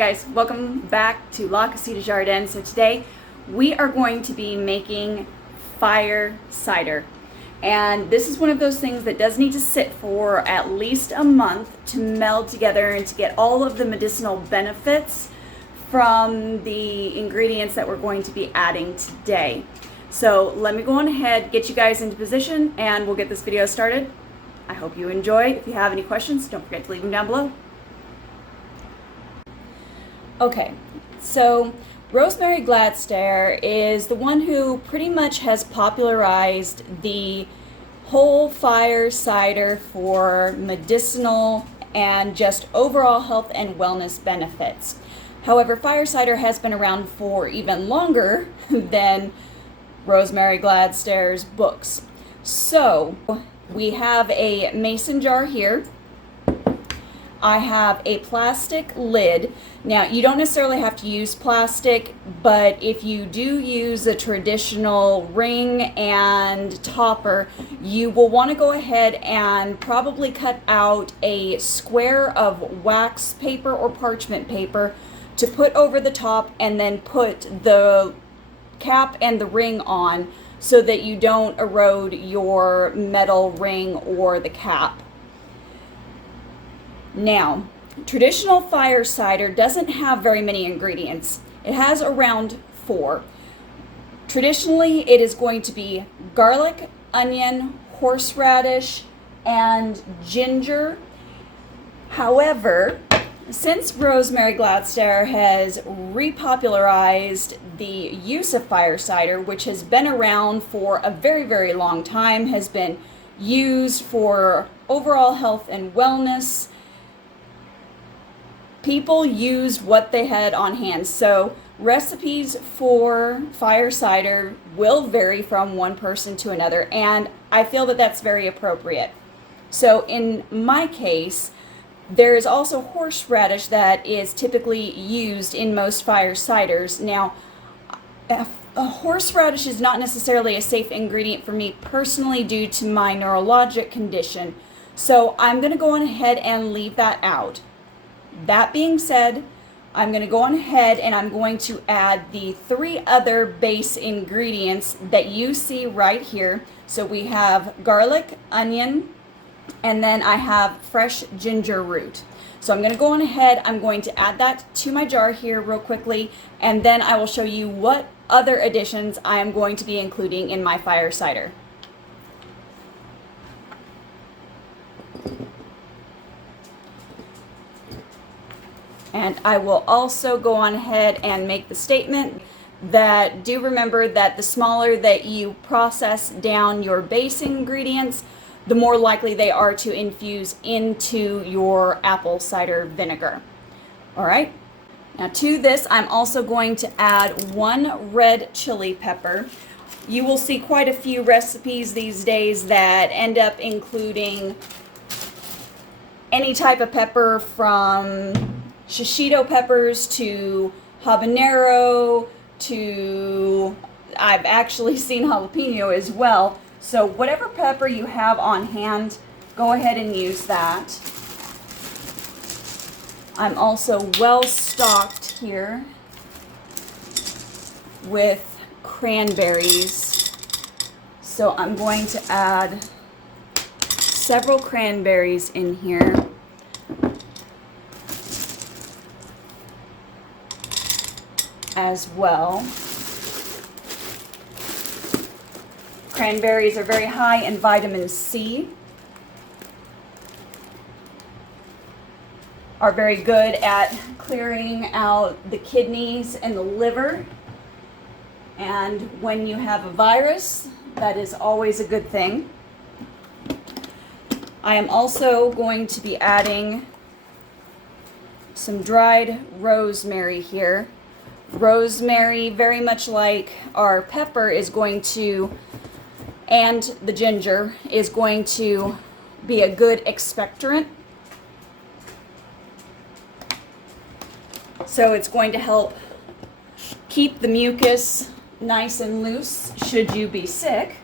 guys, welcome back to La Casita Jardin. So today we are going to be making fire cider. And this is one of those things that does need to sit for at least a month to meld together and to get all of the medicinal benefits from the ingredients that we're going to be adding today. So let me go on ahead, get you guys into position, and we'll get this video started. I hope you enjoy. If you have any questions, don't forget to leave them down below. Okay, so Rosemary Gladstare is the one who pretty much has popularized the whole fire cider for medicinal and just overall health and wellness benefits. However, fire cider has been around for even longer than Rosemary Gladstare's books. So we have a mason jar here. I have a plastic lid. Now, you don't necessarily have to use plastic, but if you do use a traditional ring and topper, you will want to go ahead and probably cut out a square of wax paper or parchment paper to put over the top, and then put the cap and the ring on so that you don't erode your metal ring or the cap. Now, traditional fire cider doesn't have very many ingredients. It has around 4. Traditionally, it is going to be garlic, onion, horseradish, and ginger. However, since Rosemary Gladstare has repopularized the use of fire cider, which has been around for a very, very long time, has been used for overall health and wellness, people used what they had on hand. So recipes for fire cider will vary from one person to another, and I feel that that's very appropriate. So in my case, there is also horseradish that is typically used in most fire ciders. Now, a horseradish is not necessarily a safe ingredient for me personally due to my neurologic condition, so I'm going to go on ahead and leave that out. That being said, I'm going to go on ahead and I'm going to add the 3 other base ingredients that you see right here. So we have garlic, onion, and then I have fresh ginger root. So I'm going to go on ahead, I'm going to add that to my jar here real quickly, and then I will show you what other additions I am going to be including in my fire cider. And I will also go on ahead and make the statement that do remember that the smaller that you process down your base ingredients, the more likely they are to infuse into your apple cider vinegar. All right. Now to this, I'm also going to add 1 red chili pepper. You will see quite a few recipes these days that end up including any type of pepper from shishito peppers to habanero to, I've actually seen jalapeno as well. So whatever pepper you have on hand, go ahead and use that. I'm also well stocked here with cranberries. So I'm going to add several cranberries in here. As well. Cranberries are very high in vitamin C, are very good at clearing out the kidneys and the liver, and when you have a virus, that is always a good thing. I am also going to be adding some dried rosemary here. Rosemary, very much like our pepper, is going to, and the ginger, is going to be a good expectorant. So it's going to help keep the mucus nice and loose should you be sick.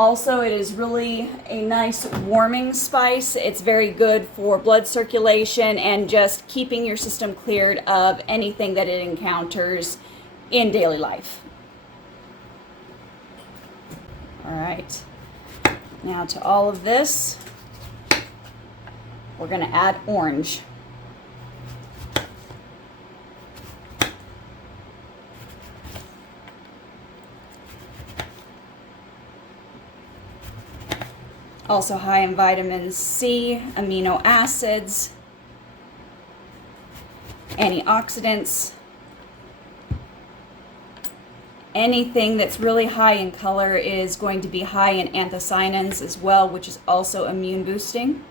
Also, it is really a nice warming spice. It's very good for blood circulation and just keeping your system cleared of anything that it encounters in daily life. All right, now to all of this, we're going to add orange. Also high in vitamins C, amino acids, antioxidants. Anything that's really high in color is going to be high in anthocyanins as well, which is also immune boosting.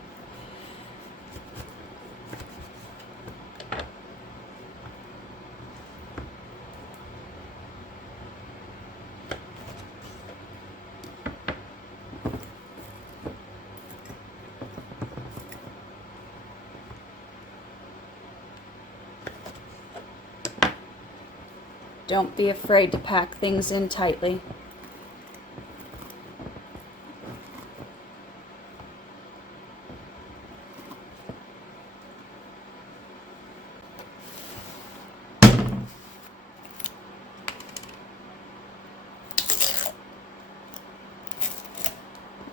Don't be afraid to pack things in tightly.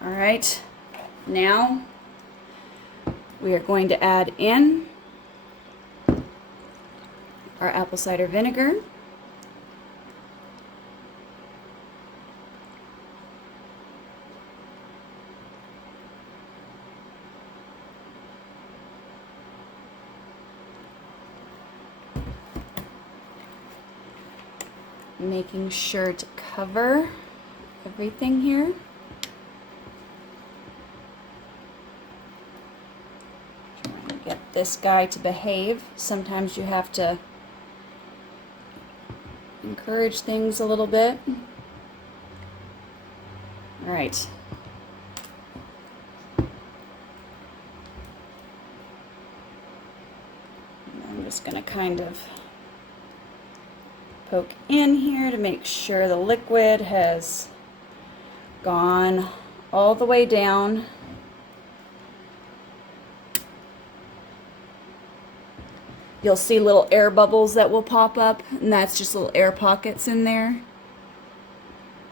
All right, now we are going to add in our apple cider vinegar. Making sure to cover everything here. Trying to get this guy to behave. Sometimes you have to encourage things a little bit. All right. I'm just going to kind of poke in here to make sure the liquid has gone all the way down. You'll see little air bubbles that will pop up, and that's just little air pockets in there.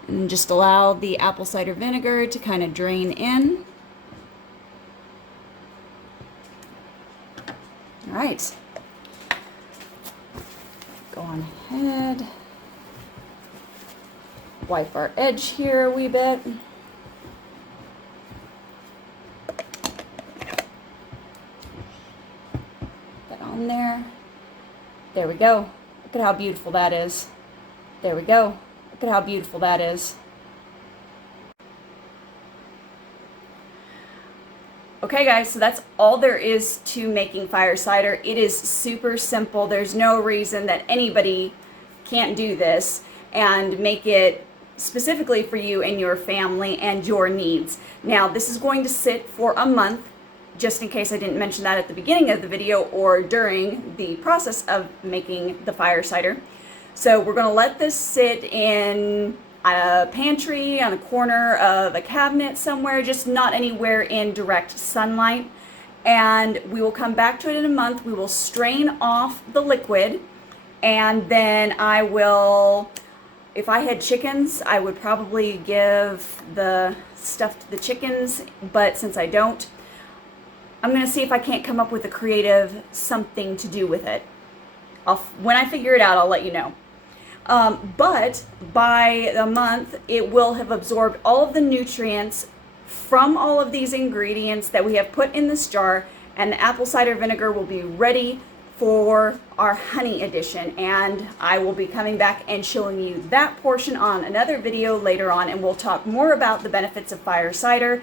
And just allow the apple cider vinegar to kind of drain in. All right. Go on ahead, wipe our edge here a wee bit. Get on there. There we go. Look at how beautiful that is. There we go. Look at how beautiful that is. Okay guys, so that's all there is to making fire cider. It is super simple. There's no reason that anybody can't do this and make it specifically for you and your family and your needs. Now, this is going to sit for a month, just in case I didn't mention that at the beginning of the video or during the process of making the fire cider. So we're going to let this sit in a pantry, on a corner of a cabinet somewhere, just not anywhere in direct sunlight. And we will come back to it in a month. We will strain off the liquid, and then I will, if I had chickens, I would probably give the stuff to the chickens, but since I don't, I'm going to see if I can't come up with a creative something to do with it. When I figure it out, I'll let you know. But by the month, it will have absorbed all of the nutrients from all of these ingredients that we have put in this jar, and the apple cider vinegar will be ready for our honey addition. And I will be coming back and showing you that portion on another video later on, and we'll talk more about the benefits of fire cider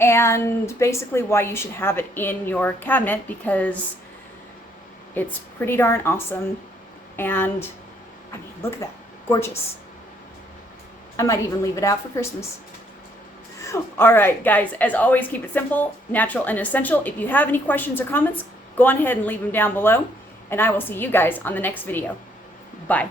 and basically why you should have it in your cabinet, because it's pretty darn awesome. And I mean, look at that. Gorgeous. I might even leave it out for Christmas. All right, guys, as always, keep it simple, natural, and essential. If you have any questions or comments, go on ahead and leave them down below, and I will see you guys on the next video. Bye.